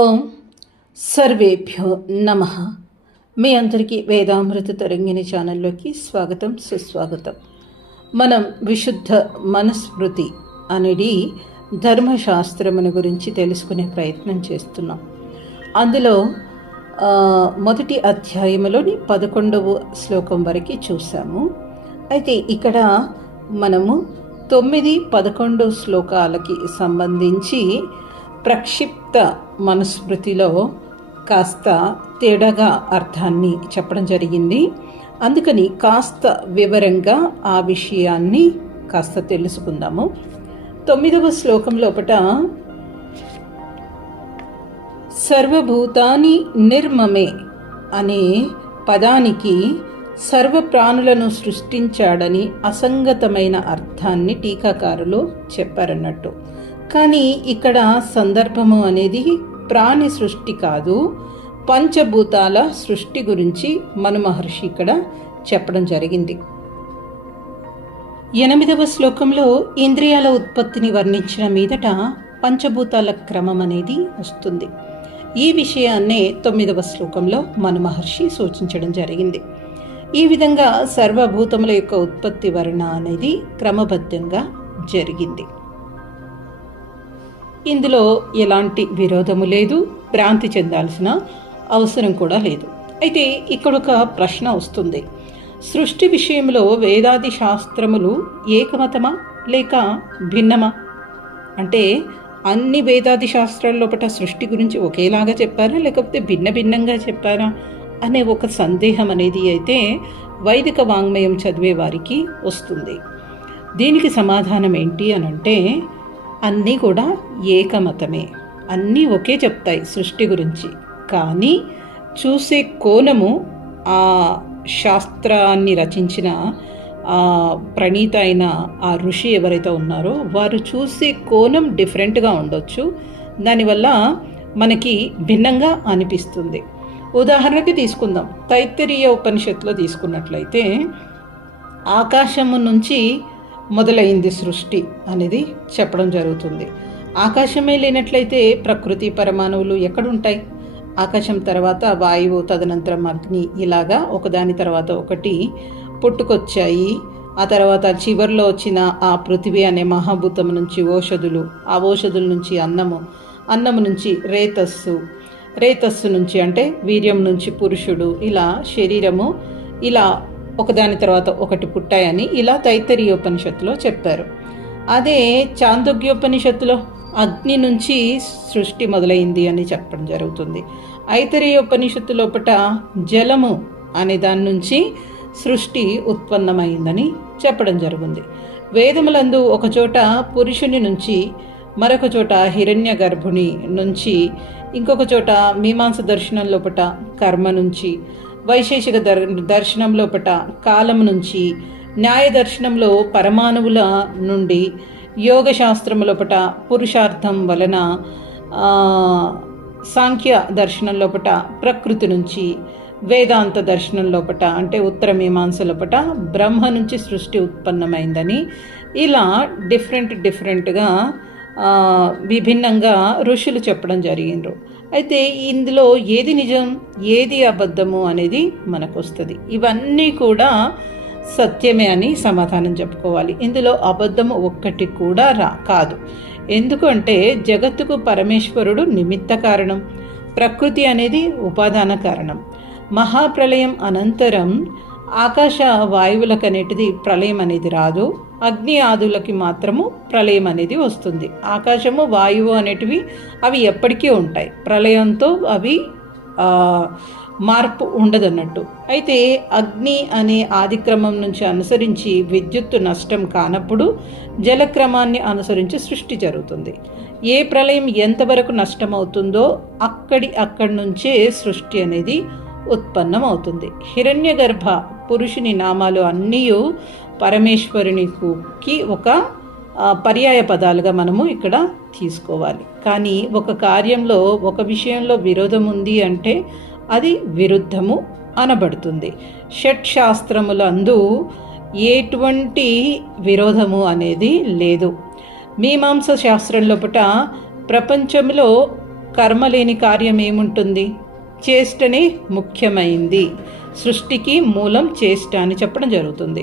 ఓం సర్వేభ్యో నమ. మీ అందరికీ వేదామృత తరంగిణి ఛానల్లోకి స్వాగతం సుస్వాగతం. మనం విశుద్ధ మనస్మృతి అనేది ధర్మశాస్త్రమును గురించి తెలుసుకునే ప్రయత్నం చేస్తున్నాం. అందులో మొదటి అధ్యాయంలోని పదకొండవ శ్లోకం వరకు చూసాము అయితే ఇక్కడ మనము తొమ్మిది పదకొండు శ్లోకాలకి సంబంధించి ప్రక్షిప్త మనుస్మృతిలో కాస్త తేడాగా అర్థాన్ని చెప్పడం జరిగింది. అందుకని కాస్త వివరంగా ఆ విషయాన్ని కాస్త తెలుసుకుందాము. తొమ్మిదవ శ్లోకం లోపట సర్వభూతాని నిర్మమే అనే పదానికి సర్వ ప్రాణులను సృష్టించాడని అసంగతమైన అర్థాన్ని టీకాకారులు చెప్పారన్నట్టు. కానీ ఇక్కడ సందర్భము అనేది ప్రాణి సృష్టి కాదు పంచభూతాల సృష్టి గురించి మను మహర్షి ఇక్కడ చెప్పడం జరిగింది. ఎనిమిదవ శ్లోకంలో ఇంద్రియాల ఉత్పత్తిని వర్ణించిన మీదట పంచభూతాల క్రమం అనేది వస్తుంది. ఈ విషయాన్నే తొమ్మిదవ శ్లోకంలో మను మహర్షి సూచించడం జరిగింది. ఈ విధంగా సర్వభూతముల యొక్క ఉత్పత్తి వర్ణ అనేది క్రమబద్ధంగా జరిగింది. ఇందులో ఎలాంటి విరోధము లేదు భ్రాంతి చెందాల్సిన అవసరం కూడా లేదు. అయితే ఇక్కడ ఒక ప్రశ్న వస్తుంది. సృష్టి విషయంలో వేదాది శాస్త్రములు ఏకమతమా లేక భిన్నమా? అంటే అన్ని వేదాది శాస్త్రాల లోపల సృష్టి గురించి ఒకేలాగా చెప్పారా లేకపోతే భిన్న భిన్నంగా చెప్పారా అనే ఒక సందేహం అనేది అయితే వైదిక వాంగ్మయం చదివే వారికి వస్తుంది. దీనికి సమాధానం ఏంటి అని అంటే అన్నీ కూడా ఏకమతమే. అన్నీ ఒకే చెప్తాయి సృష్టి గురించి. కానీ చూసే కోణము ఆ శాస్త్రాన్ని రచించిన ఆ ప్రణీత అయిన ఆ ఋషి ఎవరైతే ఉన్నారో వారు చూసే కోణం డిఫరెంట్గా ఉండొచ్చు. దానివల్ల మనకి భిన్నంగా అనిపిస్తుంది. ఉదాహరణకి తీసుకుందాం. తైత్తరీయ ఉపనిషత్తులో తీసుకున్నట్లయితే ఆకాశము నుంచి మొదలైంది సృష్టి అనేది చెప్పడం జరుగుతుంది. ఆకాశమే లేనట్లయితే ప్రకృతి పరమాణువులు ఎక్కడుంటాయి? ఆకాశం తర్వాత వాయువు తదనంతరం అగ్ని ఇలాగా ఒకదాని తర్వాత ఒకటి పుట్టుకొచ్చాయి. ఆ తర్వాత చివర్లో వచ్చిన ఆ పృథివీ అనే మహాభూతం నుంచి ఓషధులు ఆ ఓషధుల నుంచి అన్నము అన్నము నుంచి రేతస్సు రేతస్సు నుంచి అంటే వీర్యం నుంచి పురుషుడు ఇలా శరీరము ఇలా ఒకదాని తర్వాత ఒకటి పుట్టాయని ఇలా తైతరీయోపనిషత్తులో చెప్పారు. అదే చాందోగ్యోపనిషత్తులో అగ్ని నుంచి సృష్టి మొదలైంది అని చెప్పడం జరుగుతుంది. ఐతరీయోపనిషత్తు లోపట జలము అనే దాని నుంచి సృష్టి ఉత్పన్నమైందని చెప్పడం జరిగింది. వేదములందు ఒకచోట పురుషుని నుంచి మరొక చోట హిరణ్య గర్భుని నుంచి ఇంకొక చోట మీమాంస దర్శనం లోపట కర్మ నుంచి వైశేషిక దర్ దర్శనంలో పట కాలం నుంచి న్యాయ దర్శనంలో పరమాణువుల నుండి యోగ శాస్త్రం లోపట పురుషార్థం వలన సాంఖ్య దర్శనం లోపట ప్రకృతి నుంచి వేదాంత దర్శనం లోపట అంటే ఉత్తర మీమాంస లోపట బ్రహ్మ నుంచి సృష్టి ఉత్పన్నమైందని ఇలా డిఫరెంట్ డిఫరెంట్గా విభిన్నంగా ఋషులు చెప్పడం జరిగిండ్రు. అయితే ఇందులో ఏది నిజం ఏది అబద్ధము అనేది మనకు వస్తుంది ఇవన్నీ కూడా సత్యమే అని సమాధానం చెప్పుకోవాలి. ఇందులో అబద్ధము ఒక్కటి కూడా రా కాదు. ఎందుకంటే జగత్తుకు పరమేశ్వరుడు నిమిత్త కారణం ప్రకృతి అనేది ఉపాదాన కారణం. మహాప్రళయం అనంతరం ఆకాశ వాయువులకనేటిది ప్రళయం అనేది రాదు. అగ్ని ఆదులకి మాత్రము ప్రళయం అనేది వస్తుంది. ఆకాశము వాయువు అనేటివి అవి ఎప్పటికీ ఉంటాయి. ప్రళయంతో అవి మార్పు ఉండదన్నట్టు. అయితే అగ్ని అనే ఆదిక్రమం నుంచి అనుసరించి విద్యుత్తు నష్టం కానప్పుడు జలక్రమాన్ని అనుసరించి సృష్టి జరుగుతుంది. ఏ ప్రళయం ఎంతవరకు నష్టమవుతుందో అక్కడి అక్కడి నుంచే సృష్టి అనేది ఉత్పన్నమవుతుంది. హిరణ్య గర్భ పురుషుని నామాలు అన్నీ పరమేశ్వరునికి ఒక పర్యాయ పదాలుగా మనము ఇక్కడ తీసుకోవాలి. కానీ ఒక కార్యంలో ఒక విషయంలో విరోధం ఉంది అంటే అది విరుద్ధము అనబడుతుంది. షట్ శాస్త్రములందు ఎటువంటి విరోధము అనేది లేదు. మీమాంస శాస్త్రం లోపట ప్రపంచంలో కర్మ లేని కార్యం ఏముంటుంది? చేష్టనే ముఖ్యమైంది. సృష్టికి మూలం చేష్ట అని చెప్పడం జరుగుతుంది.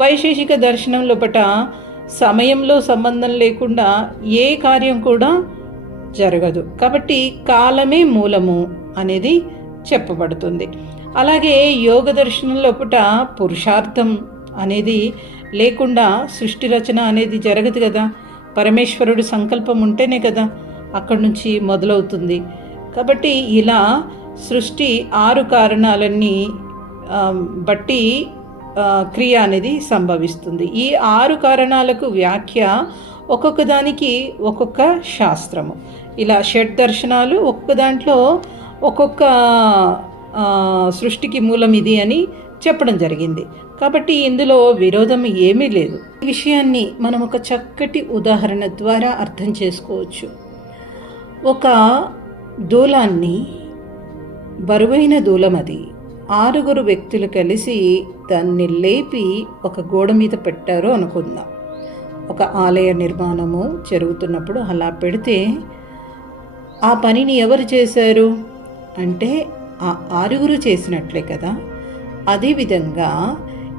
వైశేషిక దర్శనం లోపట సమయంలో సంబంధం లేకుండా ఏ కార్యం కూడా జరగదు. కాబట్టి కాలమే మూలము అనేది చెప్పబడుతుంది. అలాగే యోగ దర్శనం లోపట పురుషార్థం అనేది లేకుండా సృష్టి రచన అనేది జరగదు కదా. పరమేశ్వరుడు సంకల్పం ఉంటేనే కదా అక్కడి నుంచి మొదలవుతుంది. కాబట్టి ఇలా సృష్టి ఆరు కారణాలన్నీ బట్టి క్రియ అనేది సంభవిస్తుంది. ఈ ఆరు కారణాలకు వ్యాఖ్య ఒక్కొక్క దానికి ఒక్కొక్క శాస్త్రము. ఇలా షడ్ దర్శనాలు ఒక్కొక్క దాంట్లో ఒక్కొక్క సృష్టికి మూలం ఇది అని చెప్పడం జరిగింది. కాబట్టి ఇందులో విరోధం ఏమీ లేదు. ఈ విషయాన్ని మనం ఒక చక్కటి ఉదాహరణ ద్వారా అర్థం చేసుకోవచ్చు. ఒక దూలాన్ని బరువైన దూలం అది. ఆరుగురు వ్యక్తులు కలిసి దాన్ని లేపి ఒక గోడ మీద పెట్టారు అనుకుందాం. ఒక ఆలయ నిర్మాణము జరుగుతున్నప్పుడు అలా పెడితే ఆ పనిని ఎవరు చేశారు? అంటే ఆ ఆరుగురు చేసినట్లే కదా. అదేవిధంగా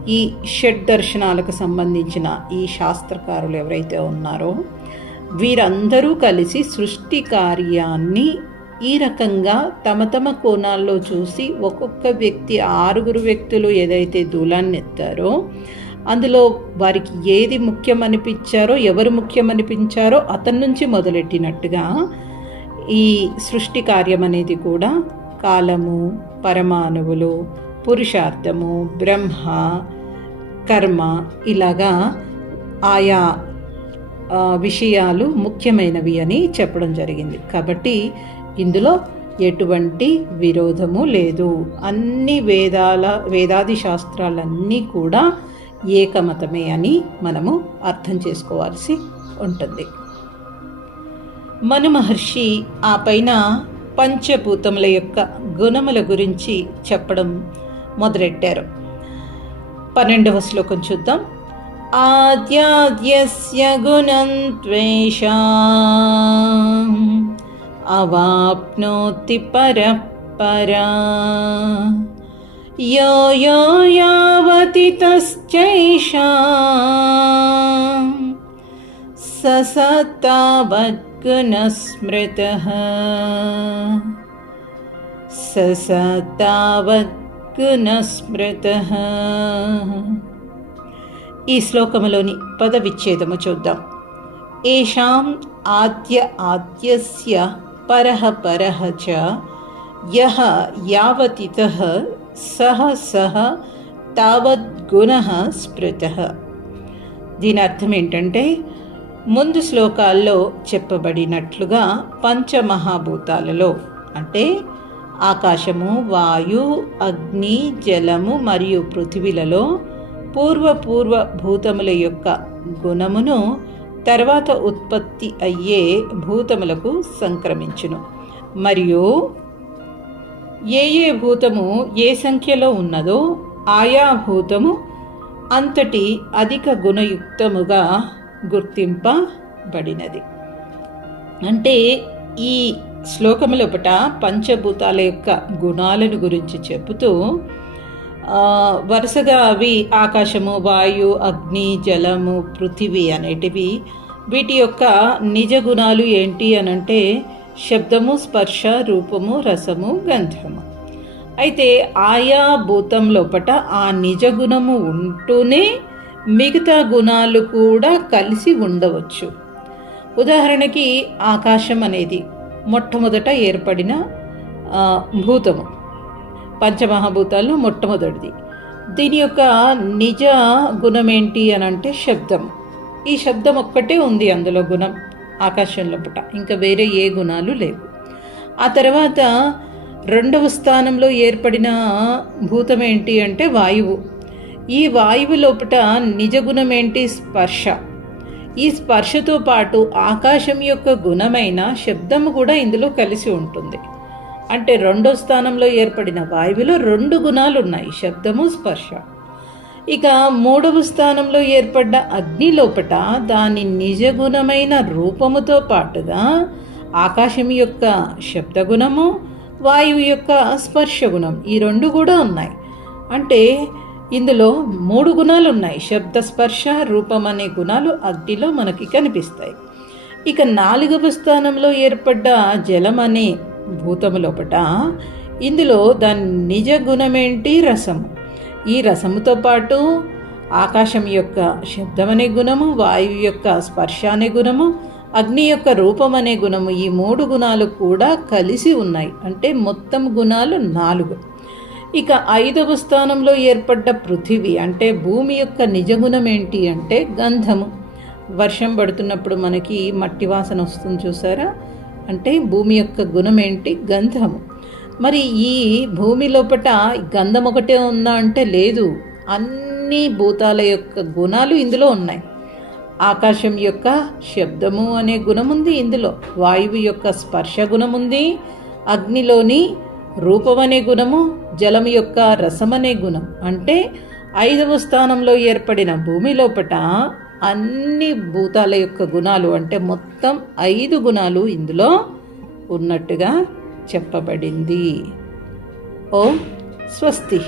ఈ షడ్ దర్శనాలకు సంబంధించిన ఈ శాస్త్రకారులు ఎవరైతే ఉన్నారో వీరందరూ కలిసి సృష్టి కార్యాన్ని ఈ రకంగా తమ తమ కోణాల్లో చూసి ఒక్కొక్క వ్యక్తి ఆరుగురు వ్యక్తులు ఏదైతే దూలాన్ని ఎత్తారో అందులో వారికి ఏది ముఖ్యమనిపించారో ఎవరు ముఖ్యమనిపించారో అతని నుంచి మొదలెట్టినట్టుగా ఈ సృష్టి కార్యం అనేది కూడా కాలము పరమాణువులు పురుషార్థము బ్రహ్మ కర్మ ఇలాగా ఆయా విషయాలు ముఖ్యమైనవి అని చెప్పడం జరిగింది. కాబట్టి ఇందులో ఎటువంటి విరోధము లేదు. అన్ని వేదాల వేదాది శాస్త్రాలన్నీ కూడా ఏకమతమే అని మనము అర్థం చేసుకోవాల్సి ఉంటుంది. మను మహర్షి ఆ పైన పంచభూతముల యొక్క గుణముల గురించి చెప్పడం మొదలెట్టారు. పన్నెండవ శ్లోకం చూద్దాం. ఆద్యాద్యస్య గుణం ద్వేషా अवाप्नोति परपरा यो यो यावतितश्चैषा। स सत्तावद्गुणस्मृतः स సతావద్గుణస్మృతః ఈ శ్లోకములోని పద విచ్ఛేదము చూద్దాం. ఏషాం ఆద్య ఆద్యస్య పరః పరహ చ యః యావతితః సహ సహ తావద్గుణ స్మృత దీని అర్థం ఏంటంటే ముందు శ్లోకాల్లో చెప్పబడినట్లుగా పంచమహాభూతాలలో అంటే ఆకాశము వాయు అగ్ని జలము మరియు పృథివీలలో పూర్వపూర్వ భూతముల యొక్క గుణమును తర్వాత ఉత్పత్తి అయ్యే భూతములకు సంక్రమించును. మరియు ఏ ఏ భూతము ఏ సంఖ్యలో ఉన్నదో ఆయా భూతము అంతటి అధిక గుణయుక్తముగా గుర్తింపబడినది. అంటే ఈ శ్లోకములోపట పంచభూతాల యొక్క గుణాలను గురించి చెబుతూ వరుసగా అవి ఆకాశము వాయు అగ్ని జలము పృథివీ అనేటివి. వీటి యొక్క నిజ గుణాలు ఏంటి అనంటే శబ్దము స్పర్శ రూపము రసము గంధము. అయితే ఆయా భూతం లోపట ఆ నిజ గుణము ఉంటూనే మిగతా గుణాలు కూడా కలిసి ఉండవచ్చు. ఉదాహరణకి ఆకాశం అనేది మొట్టమొదట ఏర్పడిన భూతము. పంచమహాభూతాల్లో మొట్టమొదటిది. దీని యొక్క నిజ గుణం ఏంటి అని అంటే శబ్దం. ఈ శబ్దం ఒక్కటే ఉంది అందులో గుణం ఆకాశంలో పుట ఇంకా వేరే ఏ గుణాలు లేవు. ఆ తర్వాత రెండవ స్థానంలో ఏర్పడిన భూతం ఏంటి అంటే వాయువు. ఈ వాయువు లోపట నిజగుణం ఏంటి స్పర్శ. ఈ స్పర్శతో పాటు ఆకాశం యొక్క గుణమైన శబ్దము కూడా ఇందులో కలిసి ఉంటుంది. అంటే రెండో స్థానంలో ఏర్పడిన వాయువులో రెండు గుణాలు ఉన్నాయి శబ్దము స్పర్శ. ఇక మూడవ స్థానంలో ఏర్పడ్డ అగ్ని లోపట దాని నిజగుణమైన రూపముతో పాటుగా ఆకాశం యొక్క శబ్దగుణము వాయువు యొక్క స్పర్శ గుణం ఈ రెండు కూడా ఉన్నాయి. అంటే ఇందులో మూడు గుణాలు ఉన్నాయి శబ్ద స్పర్శ రూపం అనే గుణాలు అగ్నిలో మనకి కనిపిస్తాయి. ఇక నాలుగవ స్థానంలో ఏర్పడ్డ జలం అనే భూతము లోపట. ఇందులో దాని నిజ గుణమేంటి? రసము. ఈ రసముతో పాటు ఆకాశం యొక్క శబ్దం అనే గుణము వాయువు యొక్క స్పర్శ అనే గుణము అగ్ని యొక్క రూపం అనే గుణము ఈ మూడు గుణాలు కూడా కలిసి ఉన్నాయి. అంటే మొత్తం గుణాలు నాలుగు. ఇక ఐదవ స్థానంలో ఏర్పడ్డ పృథివీ అంటే భూమి యొక్క నిజగుణం ఏంటి అంటే గంధము. వర్షం పడుతున్నప్పుడు మనకి మట్టి వాసన వస్తుంది చూసారా? అంటే భూమి యొక్క గుణం ఏంటి? గంధము. మరి ఈ భూమి లోపట గంధం ఒకటే ఉందా అంటే లేదు. అన్ని భూతాల యొక్క గుణాలు ఇందులో ఉన్నాయి. ఆకాశం యొక్క శబ్దము అనే గుణం ఉంది ఇందులో. వాయువు యొక్క స్పర్శ గుణం ఉంది. అగ్నిలోని రూపం అనే గుణము జలం యొక్క రసం అనే గుణం. అంటే ఐదవ స్థానంలో ఏర్పడిన భూమి లోపట అన్ని భూతాల యొక్క గుణాలు అంటే మొత్తం ఐదు గుణాలు ఇందులో ఉన్నట్టుగా చెప్పబడింది. ఓం స్వస్తి.